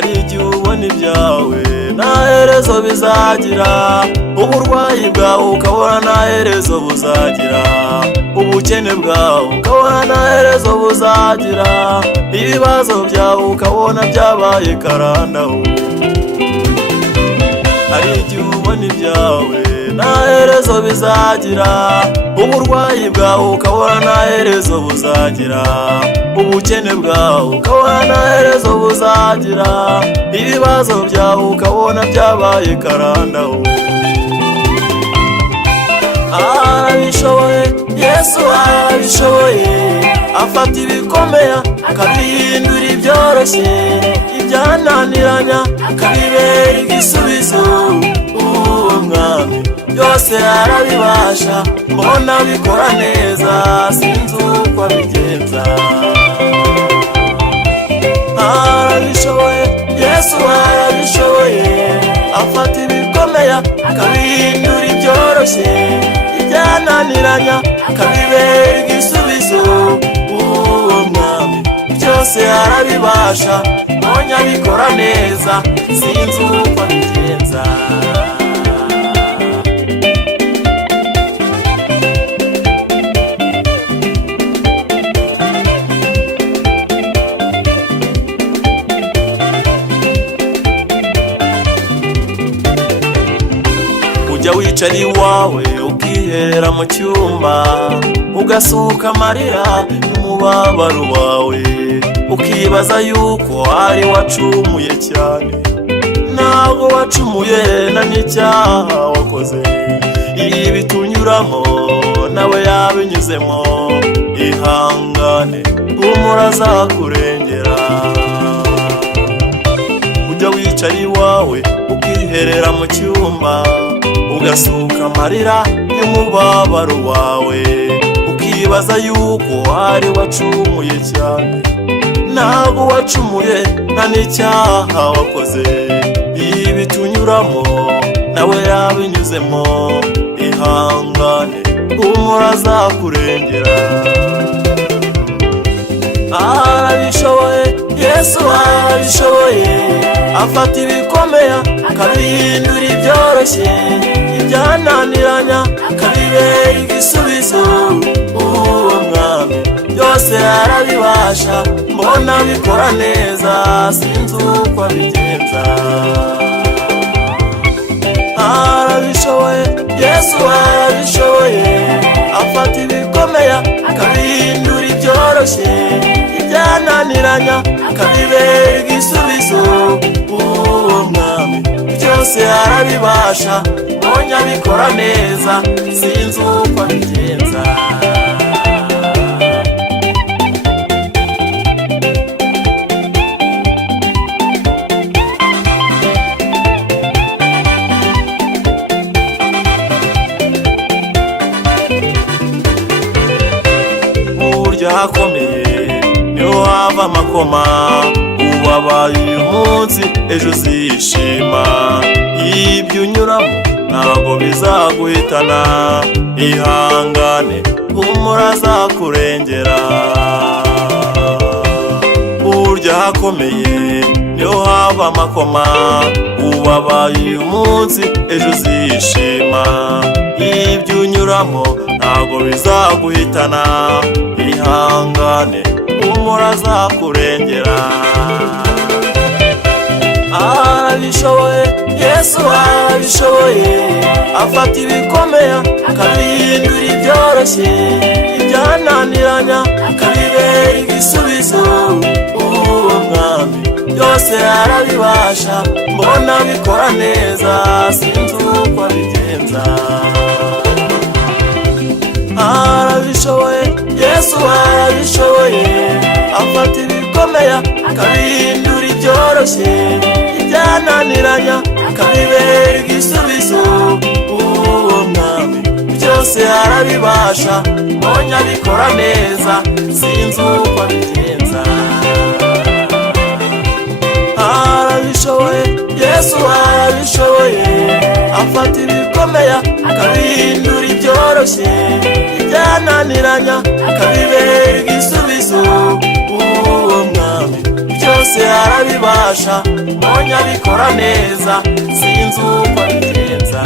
hari igihe ubona ibyawe nta herezo bizagira, uburwayi bwawe ukabona nta herezo buzagira, ubukene bwawe ukabona nta herezo buzagira, ibibazo byawe ukabona byabaye karandaho. hari igihe ubona ibyawe nta herezo bizagira, uburwayi bwawe ukabona nta herezo buzagira, ubukene bwawe ukabona nta herezo buzagira, ibibazo byawe ukabona byabaye karandaho. Arabishoboye, Yesu arabishoboye, afata ibikomeye akabihindura ibyoroshye, ibyananiranya akabibera igisubizo. Uwo mwami byose arabibasha, mbona bikora neza, sinzi uko abigenza. Arabishoboye, Yesu arabishoboye, afata ibikomeye akabihindura ibyoroshye, ibyananiranya akabibera igisubizo. Uwo mwami byose arabibasha, mbona bikora neza, sinzi uko abigenza. Ujya wicara iwawe ukiherera mu cyumba, ugasuka amarira y'umubabaro wawe, ukibaza yuko ari wacumuye cyane, ntabwo wacumuye na n'icyaha wakoze. Ibi tunyuramo nawe yabinyuzemo, ihangane humura azakurengera. Ujya wicara iwawe ukiherera mu cyumba, ugasuka amarira y'umubabaro wawe, ukibaza yuko ari wacumuye cyane, ntabwo wacumuye nta n'icyaha wakoze. Ibi tunyuramo nawe yabinyuzemo, ihangane humura azakurengera. Arabishoboye, Yesu arabishoboye, afata ibikomeye akabihindura ibyoroshye, ibyananiranya akabibera igisubizo. Uwo mwami byose arabibasha, mbona bikora neza, sinzi uko abigenza. Arabishoboye, Yesu arabishoboye, afata ibikomeye akabihindura ibyoroshye, ibyananiranya akabibera igisubizo. Uwo mwami byose arabibasha, mbona bikora neza, sinzi uko abigenza. Burya hakomeye niho hava amakoma, ubabaye uyu munsi ejo uzishima. Ibyo unyuramo ntabwo bizaguhitana, ihangane humura azakurengera. Burya hakomeye niho hava amakoma, ubabaye uyu munsi ejo uzishima. Ibyo unyuramo ntabwo bizaguhitana, ihangane humura azakurengera. Arabishoboye, Yesu arabishoboye, afata ibikomeye akabihindura ibyoroshye, ibyananiranya akabibera igisubizo. Uwo mwami byose arabibasha, mbona bikora neza, sinzi uko abigenza. Arabishoboye, Yesu arabishoboye, afata ibikomeye akabihindura ibyoroshye, ibyananiranya akabibera igisubizo. Uwo mwami byose arabibasha, mbona bikora neza, sinzi uko abigenza. Arabishoboye, Yesu arabishoboye, afata ibikomeye akabihindura ibyoroshye, ibyananiranya akabibera igisubizo. Uwo mwami byose byose arabibasha, mbonye abikora neza sinzi uko abigenza.